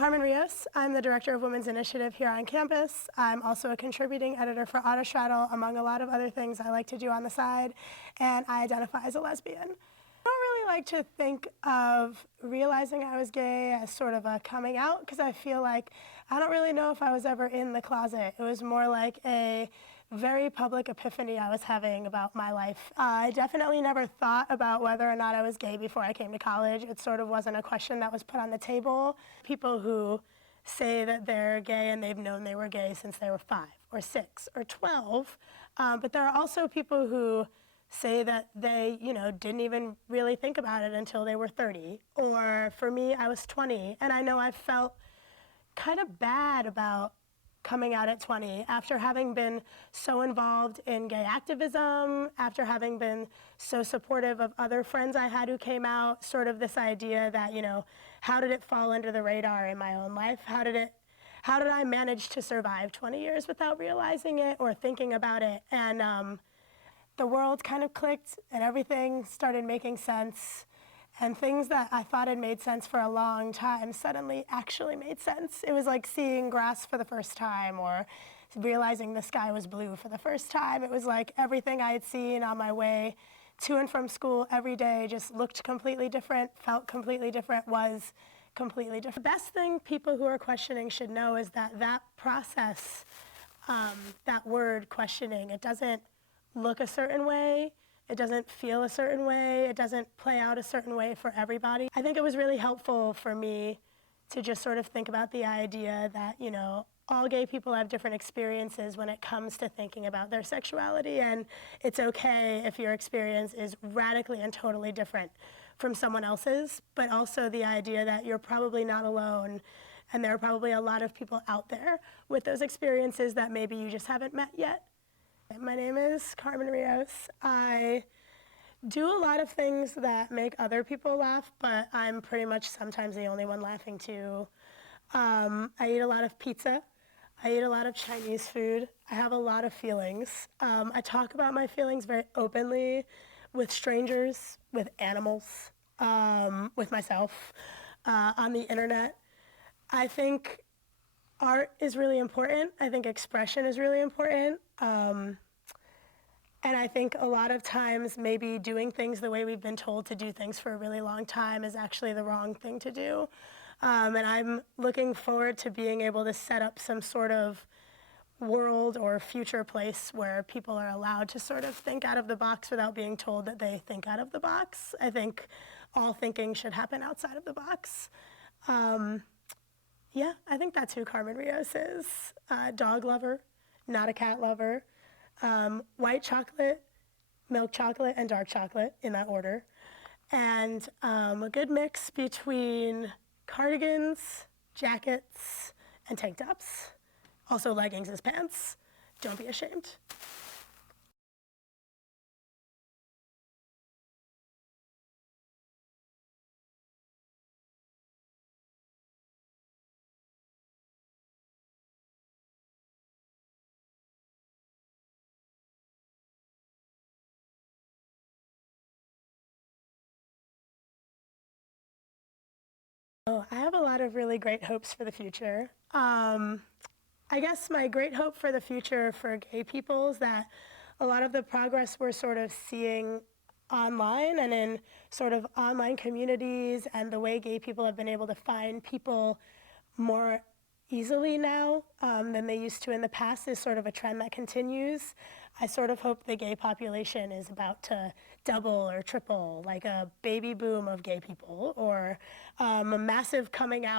Carmen Rios. I'm the Director of Women's Initiative here on campus. I'm also a contributing editor for Autostraddle, among a lot of other things I like to do on the side, and I identify as a lesbian. I don't really like to think of realizing I was gay as sort of a coming out, because I feel like I don't really know if I was ever in the closet. It was more like a very public epiphany I was having about my life. I definitely never thought about whether or not I was gay before I came to college. It sort of wasn't a question that was put on the table. People who say that they're gay and they've known they were gay since they were 5 or 6 or 12, but there are also people who say that they, didn't even really think about it until they were 30. Or for me, I was 20, and I know I felt kind of bad about coming out at 20 after having been so involved in gay activism, after having been so supportive of other friends I had who came out, sort of this idea that, how did it fall under the radar in my own life? How did I manage to survive 20 years without realizing it or thinking about it? And the world kind of clicked and everything started making sense. And things that I thought had made sense for a long time suddenly actually made sense. It was like seeing grass for the first time or realizing the sky was blue for the first time. It was like everything I had seen on my way to and from school every day just looked completely different, felt completely different, was completely different. The best thing people who are questioning should know is that that process, that word questioning, it doesn't look a certain way. It doesn't feel a certain way. It doesn't play out a certain way for everybody. I think it was really helpful for me to just sort of think about the idea that, all gay people have different experiences when it comes to thinking about their sexuality, and it's okay if your experience is radically and totally different from someone else's, but also the idea that you're probably not alone, and there are probably a lot of people out there with those experiences that maybe you just haven't met yet. My name is Carmen Rios. I do a lot of things that make other people laugh, but I'm pretty much sometimes the only one laughing too. I eat a lot of pizza. I eat a lot of Chinese food. I have a lot of feelings. I talk about my feelings very openly with strangers, with animals, with myself, on the internet. I think art is really important. I think expression is really important. And I think a lot of times maybe doing things the way we've been told to do things for a really long time is actually the wrong thing to do. And I'm looking forward to being able to set up some sort of world or future place where people are allowed to sort of think out of the box without being told that they think out of the box. I think all thinking should happen outside of the box. Yeah, I think that's who Carmen Rios is. Dog lover, not a cat lover. White chocolate, milk chocolate, and dark chocolate in that order. And a good mix between cardigans, jackets, and tank tops. Also leggings as pants. Don't be ashamed. Oh, I have a lot of really great hopes for the future. I guess my great hope for the future for gay people is that a lot of the progress we're sort of seeing online and in sort of online communities and the way gay people have been able to find people more easily now than they used to in the past is sort of a trend that continues. I sort of hope the gay population is about to double or triple, like a baby boom of gay people, or a massive coming out